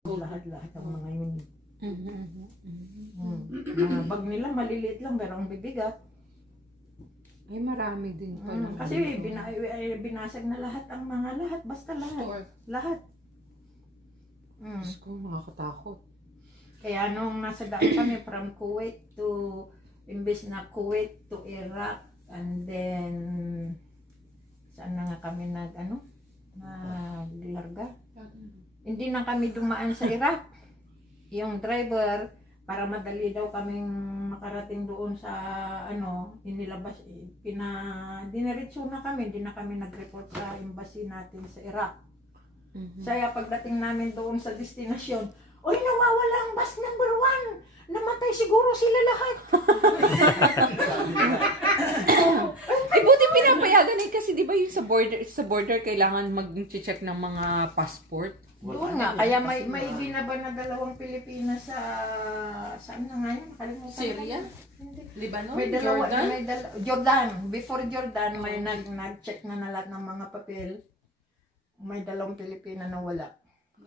Lahat-lahat ang mga yun. Mga bag nila maliliit lang pero ang bibigat. Ay, marami din pa. Kasi binasag na lahat ang mga lahat. Basta lahat. Lahat. Diyos ko, nakakatakot. Kaya nung nasa daan kami from Kuwait to, imbes na Kuwait to Iraq, and then, saan na nga kami naglarga? Hindi na kami dumaan sa Iraq. Yung driver, para madali daw kaming makarating doon sa inilabas, diniretso na kami, hindi na kami nag-report sa embassy natin sa Iraq. Kaya pagdating namin doon sa destinasyon, oy, nawawala ang bus number 1! Namatay siguro sila lahat! Ay, buti pinapayagan kasi di ba yung sa border kailangan mag-check ng mga passport? Doon nga, kaya may binaba na 2 Pilipinas sa saan na nga yun? Syria? Lebanon? May Jordan? Jordan. Before Jordan, may nag-check na lahat ng mga papel. May 2 Pilipina na wala.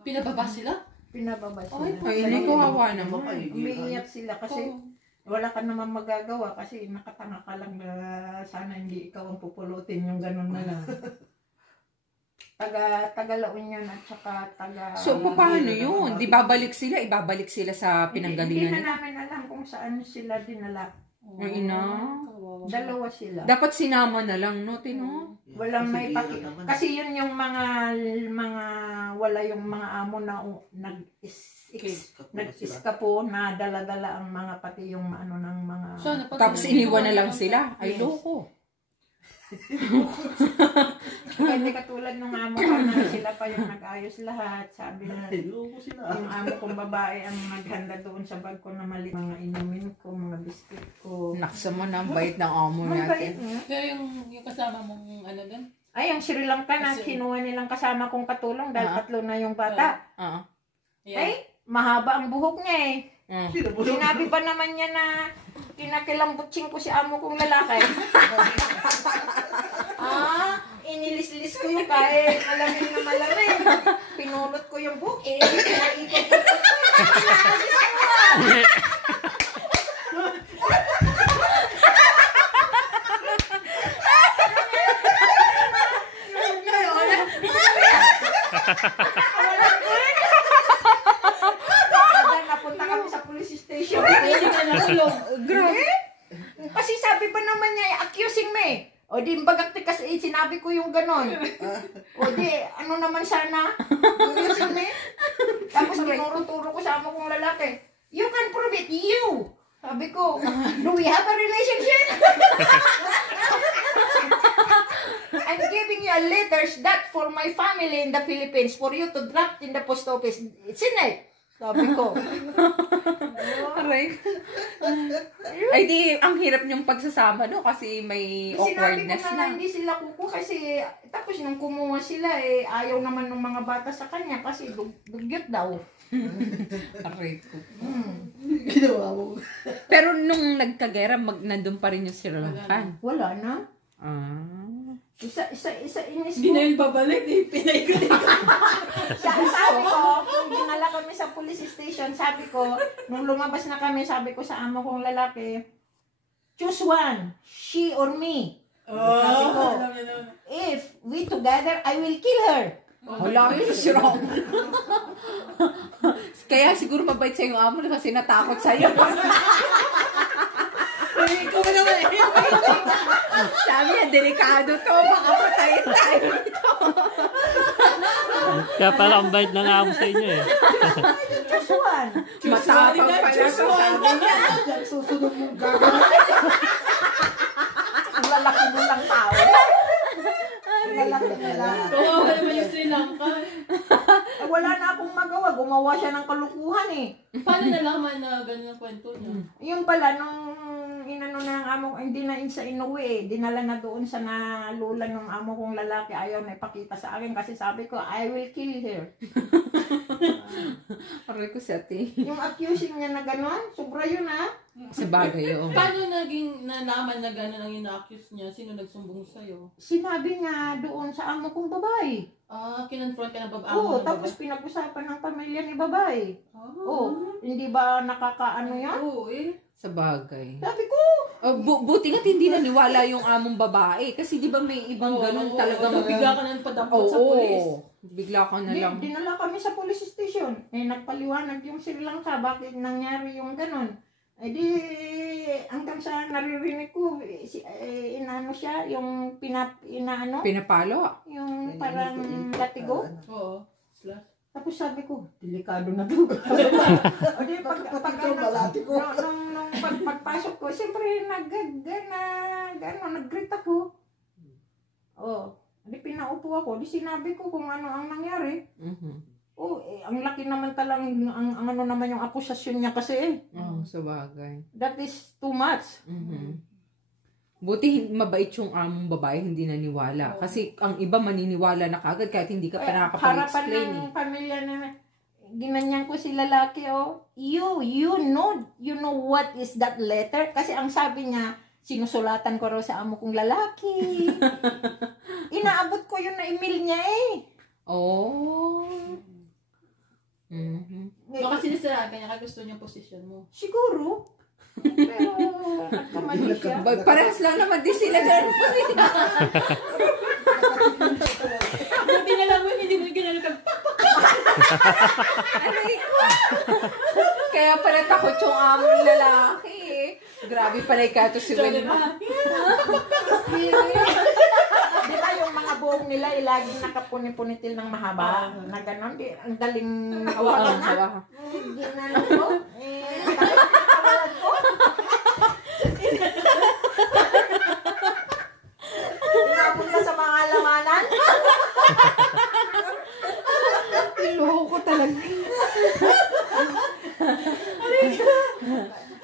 Pinababa sila? Pinababa sila. Ay, hindi ko hawa naman. Umiiyak sila kasi wala ka naman magagawa kasi nakatanga ka lang na sana hindi ikaw ang pupulutin yung ganun na lang. Taga La Union at saka taga... So, paano yun? Di babalik sila? Ibabalik sila sa pinanggalingan? Hindi na namin alam kung saan sila dinala. Ay, ina. 2 sila. Dapat sinama na lang, no? Tino? Walang may paki... Kasi yun yung mga wala yung mga amo na nag-iskapo na dala-dala ang mga pati yung ng mga... Tapos iniwan na lang sila? Ay, loko. Hindi katulad ng amo ko na sila pa yung nag-ayos lahat. Sabi na yung amo kong babae ang naghanda doon sa bag ko na mali mga inumin ko, mga biscuit ko. Naksa mo na ang bait ng amo natin. Kaya yung kasama mong doon? Ay, ang Sri Lanka na kinuha nilang kasama kong katulong dahil 3 na yung bata. Ay, mahaba ang buhok niya eh. Sinabi pa naman niya na kinakilambutsin ko si amo kong lalaki. Inilis-lis ko yung kahit malamig na malamig. Pinulot ko yung buhok eh. Pinaikot ko. Napunta kami sa police station. Grabe. Kasi sabi pa naman niya, accusing me. O di bagak kasi sinabi ko yung ganon. O di, ano naman sana? Accusing me. Tapos tinuro-turo ko sa amo kong lalaki. You can prove it, you. Sabi ko, do we have a relationship? I'm giving you a letters that for my family in the Philippines for you to drop in the post office. It's in it. Sabi ko. Aray. Ay di, ang hirap niyong pagsasama no kasi may awkwardness sinabi ko na hindi sila kuko kasi tapos nung kumuha sila eh ayaw naman ng mga bata sa kanya kasi dugyot daw. Aray ko. Ginawa mo. Pero nung nagkagera, nandun pa rin yung Sri Lankan. Wala na. Isa inis ko. Hindi na yun babalik, pinay-pinay. Sabi ko, nung dinala kami sa police station, sabi ko, nung lumabas na kami, sabi ko sa amo kong lalaki, choose one, she or me. Sabi ko, if we together, I will kill her. Wala yun, si Rom. Kaya siguro mabait sa yung amo kasi natakot sa'yo. Ikaw mo naman eh. Sabi niya, delikado to. Baka patayin tayo nito. Kaya pala ang bait ng amo sa inyo eh. Choose one. Matapang pala sa sabi niya. Susunod mong gagawin. Ang lalaki mo lang tao. Ang lalaki nila. Kawawa naman yung Sri Lanka. Wala na akong magawa. Gumawa siya ng kalukuhan eh. Paano nalaman na gano'n ang kwento niya? Yung pala, nung inano na ng amo, hindi na sa inuwi eh. Dinala na doon sa nalulan ng amo kong lalaki. Ayaw na ipakita sa akin kasi sabi ko, I will kill her. Aray ko sa ate. Yung accusing niya na gano'n, sobra yun ha. Sa bagay, oo. Paano naging nalaman na gano'n ang ina-accuse niya? Sino nagsumbong sa'yo? Sinabi niya doon sa amo kong babae. Kinonfront ka ng babae? Oo, tapos pinag-usapan ng pamilya ni babae. Oo, hindi ba nakakaano yan? Oo, eh. Sa bagay. Sabi ko, Buti nga't hindi naniwala yung among babae. Kasi di ba may ibang ganun talagang... Bigla ka nang padapot sa Oo. pulis. Bigla ka na lang. dinala kami sa police station. Eh, nagpaliwanag yung Sri Lanka, bakit nangyari yung ganon. Eh di, hanggang sa naririnig ko, inano siya, yung inaano, Pinapalo. yung parang latigo. Oo. Slash. Tapos sabi ko, delikado na to. O di, nung pagpasok ko, siyempre nag-greet ako. O, di pinaupo ako, di sinabi ko kung ano ang nangyari. Oh, ang laki naman talang, ang ano naman yung akusasyon niya kasi eh. Sa bagay. That is too much. Buti mabait yung among babae, hindi naniwala. Kasi ang iba maniniwala na kagad kahit hindi ka pa nakakapag-explain. Harapan ng pamilya na ginanyan ko si lalaki, oh. You know what is that letter? Kasi ang sabi niya, sinusulatan ko raw sa amo kong lalaki. Inaabot ko yun na email niya eh. Oh. Baka sinisiraan ka niya kaya gusto niya posisyon mo. Siguro. Pero nagkamali siya. Parehas lang naman din sila dyan. Buti na lang mo, hindi mo ganun ka. Aray ko. Kaya pala takot yung among lalaki eh. Grabe pala ikato si Wilma. Di ba yung mga buhok nila laging nakapuni-punitil ng mahaba? Na gano'n, ang galing hawakan na. Ginano ko. Pinapunta sa mga alamanan. Loko talaga.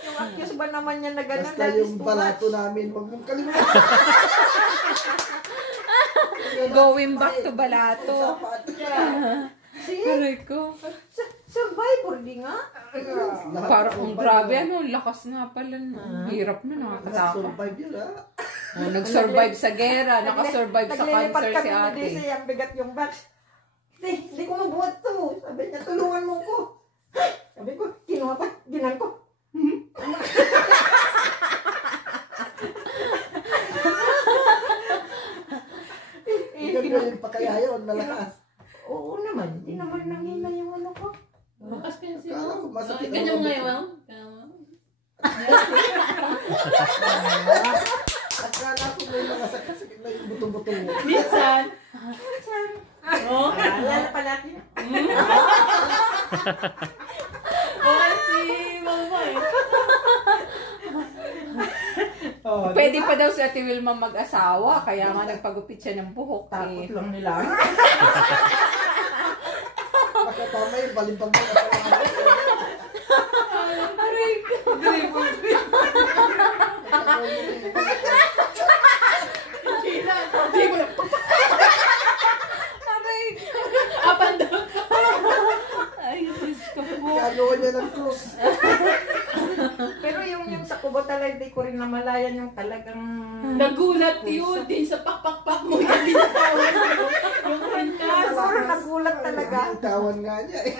Yung accuse ba naman niya na gano'n? Basta yung balato namin, huwag mong kalimutan. Going back to Balato. Aray ko. Survivor di nga. Parang grabe ano, lakas nga pala. Hirap na, nakakatakot. Survive yun, ha? Nag-survive sa gera, nakasurvive sa Naglilipat cancer kami si ni ate. Daisy, ang bigat yung box. Hindi ko mabuhat to. Sabi niya, tulungan mo ko. Sabi ko, kinuha pa, ginan ko. Ikaw ba yung pakayayon, malakas? Oo naman, hindi naman nanghina yung ano ko. Makas ka siya. Kala ko masakit ang Ganyan mo ulo ngayon, ko. Akala ko may mga sakit na yung buto-buto mo. Minsan. Oh, alala pa natin. Okay, si Mama eh. Oh, Pwede pa daw si Ate Wilma mag-asawa, kaya nga nagpagupit siya ng buhok. takot lang nila. Baka tama yung balimbang mo na Aray ko. Aray ko. Apan daw. Ay, Diyos ko po. gagawa niya ng cross. Pero yung sa Kubo talaga, di ko rin namalayan yung talagang... Nagulat yun din sa pakpakpak mo. Yung binatawan mo. Yung rentas. Siguro nagulat talaga. Tawan nga niya eh.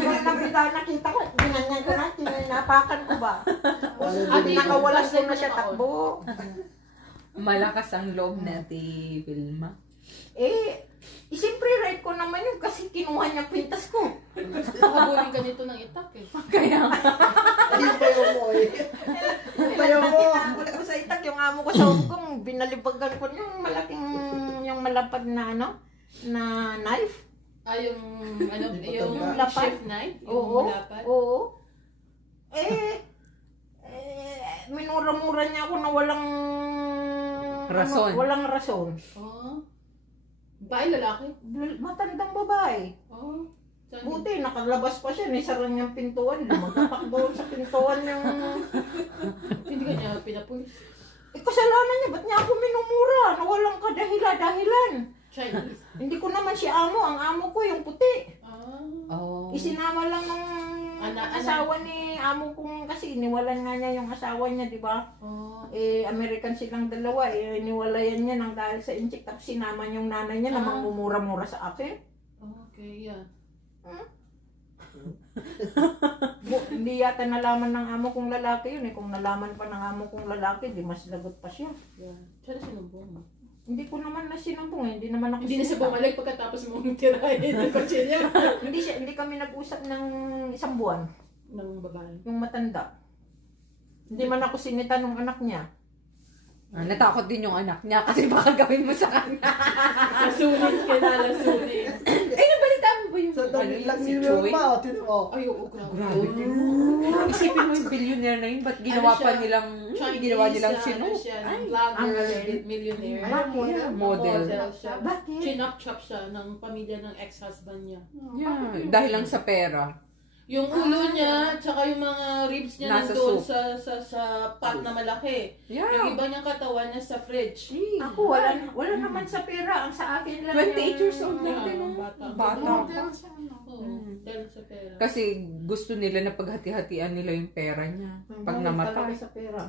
Nung nakita ko, ginanyan ko na, kininapakan ko ba? At Nakawalas ko na siya takbo. Malakas ang loob na Ate Wilma. Siyempre right ko naman yun kasi kinuha niya pintas ko. Nakabuling ka dito ng itak eh. Kaya Ayun pa yung mo eh. Ayun mo. Pinakot ko sa itak yung amo ko sa Hong Kong. Binalibagan ko yung malaking, yung malapad na ano, na knife. Yung ano, yung lapad? chef knife? Oo. Yung lapad? Oo. Minura-mura niya ako na walang Rason. Walang rason. Oh. Babae, lalaki? Matandang babae. Oh. Buti, nakalabas pa siya, nisara niyang pintuan. Magtapak doon sa pintuan yung... Hindi ka niya pinapulis. Kasalanan niya, ba't niya ako minumura? Na walang dahilan. Chinese. Hindi ko naman si amo, ang amo ko yung puti. Oh. Isinama lang ng asawa ni amo kong kasi iniwalan nga niya yung asawa niya, di ba? American silang dalawa, iniwalayan niya nang dahil sa inchik, tapos sinama yung nanay niya na mangmumura-mura sa akin. Okay, yeah. Hindi yata nalaman ng amo kong lalaki yun eh. Kung nalaman pa ng amo kong lalaki, di mas lagot pa siya. Yeah. Sana sinumbong mo. Hindi ko naman na sinumbong eh. Hindi naman ako Hindi na siya sinita. bumalik pagkatapos mong tirahin ng kotse niya. Hindi kami nag-usap ng isang buwan. Ng babae. Yung matanda. Hindi man ako sinita ng anak niya. Natakot din yung anak niya kasi baka gawin mo sa kanya. Lasunin ka na, lasunin. Nabalita mo ba yung Sa damit lang si nila Choi? ba? Tinan mo. Ay, oo, grabe. Isipin mo yung billionaire na yun, ba't ginawa pa nilang, ginawa nilang sino? Siya, ang vlogger, galing. millionaire. Model. Siya. Bakit? Chin-up-chop siya ng pamilya ng ex-husband niya. Yeah, dahil lang sa pera. Yung ulo niya, tsaka yung mga ribs niya Nasa nandun soup. sa pot na malaki. Yeah. Yung iba niyang katawan nasa fridge. Ako, wala naman sa pera. Ang sa akin lang 28 years old lang din, no? Bata. Bata. Oo, dahil sa pera. Kasi gusto nila na paghati-hatian nila yung pera niya. Pag namatay. Sa pera.